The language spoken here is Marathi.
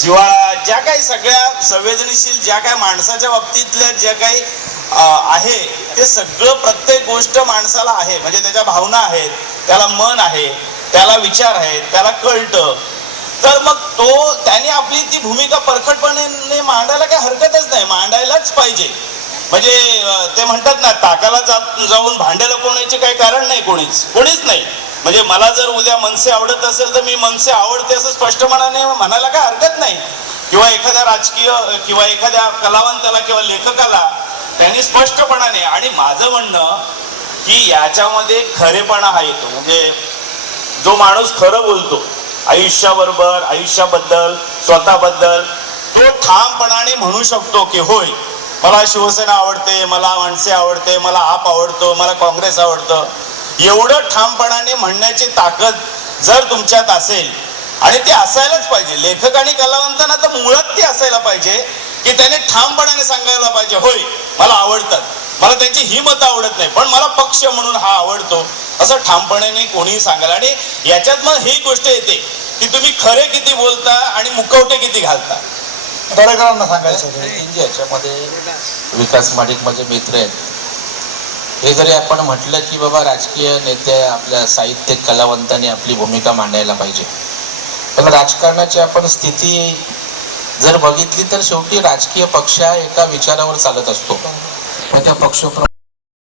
जिव्हाळा ज्या काही सगळ्या संवेदनशील ज्या काही माणसाच्या बाबतीतल्या ज्या काही आहे ते सगळं प्रत्येक गोष्ट माणसाला आहे. म्हणजे त्याच्या भावना आहेत त्याला मन आहे त्याला विचार आहेत त्याला कळतं. तर मग तो त्याने आपली ती भूमिका परखडपणे मांडायला काही हरकतच नाही. मांडायलाच पाहिजे. म्हणजे ते म्हणतात ना ताकाला जात जाऊन भांडे लपवण्याचे काही कारण नाही कोणीच. कोणीच नाही. म्हणजे मला जर उद्या मनसे आवडत असेल तर मी मनसे आवडते असं स्पष्टपणाने म्हणायला काय हरकत नाही. किंवा एखाद्या राजकीय किंवा एखाद्या कलावंताला किंवा लेखकाला त्यांनी स्पष्टपणाने आणि माझं म्हणणं की याच्यामध्ये खरेपणा हा येतो. म्हणजे जो माणूस खरं बोलतो आयुष्याबरोबर आयुष्याबद्दल स्वतःबद्दल तो ठामपणाने म्हणू शकतो की होय मला शिवसेना आवडते मला मनसे आवडते मला आप आवडतो मला काँग्रेस आवडतं. एवढं ठामपणाने म्हणण्याची ताकद जर तुमच्यात असेल आणि ते असायलाच पाहिजे लेखक आणि कलावंतांना तर मुळात ते असायला पाहिजे की त्याने ठामपणाने सांगायला पाहिजे होय मला आवडतात. मला त्यांची ही मतं आवडत नाही पण मला पक्ष म्हणून हा आवडतो. असं ठामपणाने कोणीही सांगायला आणि याच्यात मग ही गोष्ट येते की तुम्ही खरे किती बोलता आणि मुखवटे किती घालता. दरेकरांना सांगायचं याच्यामध्ये विकास माडिक माझे मित्र आहेत. हे जरी आपण म्हटलं की बाबा राजकीय नेते आपल्या साहित्य कलावंतांनी आपली भूमिका मांडायला पाहिजे. पण राजकारणाची आपण स्थिती जर बघितली तर शेवटी राजकीय पक्ष हा एका विचारावर चालत असतो. त्या पक्ष